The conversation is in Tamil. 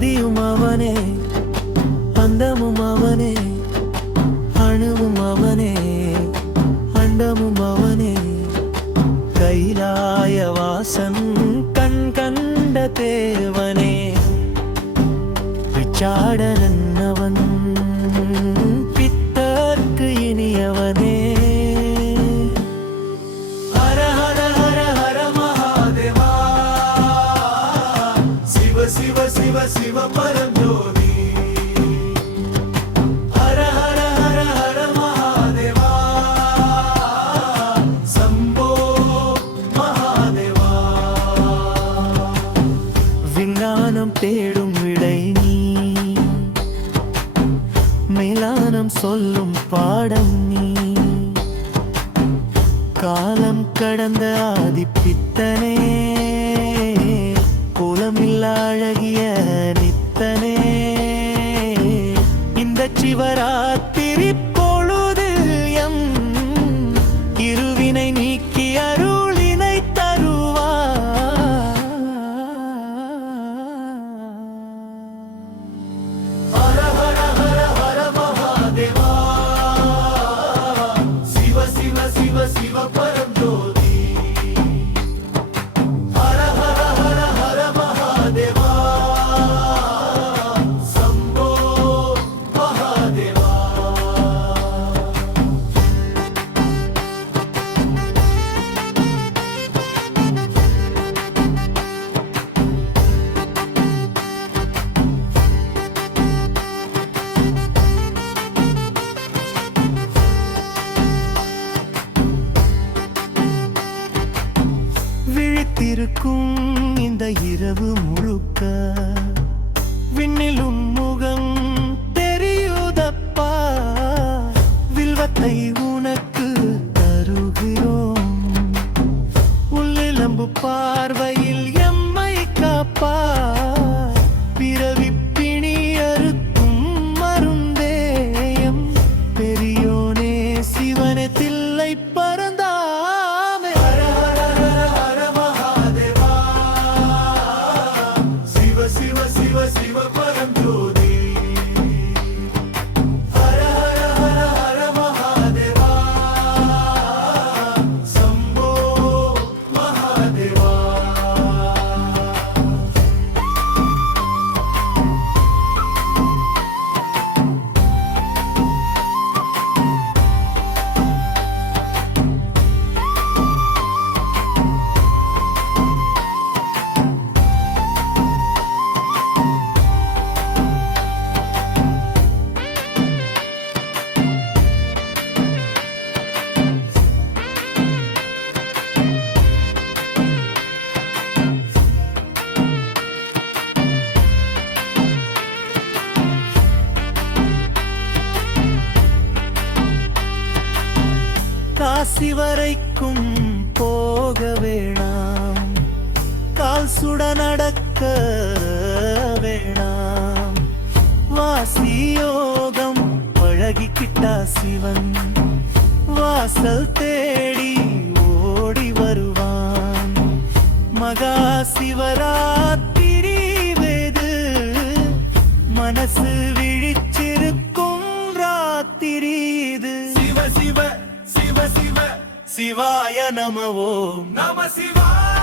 ஆதியும் அவனே, அந்தமும் அவனே, அணுவும் அவனே, அண்டமும் அவனே. கைலாய வாசன் கண் கண்ட தேவனே, பிச்சாடனன் அவன் பித்தர்க்கு இனியவனே. ஹர ஹர ஹர ஹர மகாதேவா, சிவ சிவ சிவ சிவ பரஞ்சோதி. ஹர ஹர ஹர ஹர மகாதேவா, சம்போ மகாதேவா. விஞ்ஞானம் தேடும் விடை நீ, மேலானம் சொல்லும் பாடம் நீ. காலம் கடந்த ஆதிப்பித்தனே, கோலமில்லா அழகிய நித்தனே. இந்த சிவராத்திரி பொழுது எம் இருவினை நீக்கி அருளினை தருவார். ஹர ஹர ஹர ஹர மகாதேவா, சிவ சிவ சிவ சிவ பரஞ்சோதி. ஹர ஹர ஹர ஹர மகாதேவா, சம்போ மகாதேவா. விழித்திருக்கும் இந்த இரவு முழுக்க விண்ணிலும் முகம் தெரியுதப்பா. வில்வத்தை உனக்கு தருகிறோம், உள்ளிலம்பு பார்வையில் எம்மை காப்பா. பிறவி பிணி அறுக்கும் மருந்தேயம் பெரியோனே சிவனே தில்லை பரந்தாமே. ஹர ஹர ஹர ஹர மகாதேவா, சிவ சிவ சிவ சிவ பரஞ்சோதி. ஹர ஹர ஹர ஹர மகாதேவா, சம்போ மகாதேவா. காசி வரைக்கும் போக வேணாம், கால் சுட நடக்க வேணாம். வாசி யோகம் பழகிக்கிட்டா சிவன் வாசல் தேடி ஓடி வருவான். மகா சிவராத்திரி வேது மனசு விழிச்சிருக்கும் ராத்திரி இது. சிவ சிவ சிவ சிவ சிவாய நம ஓம் நம சிவாய.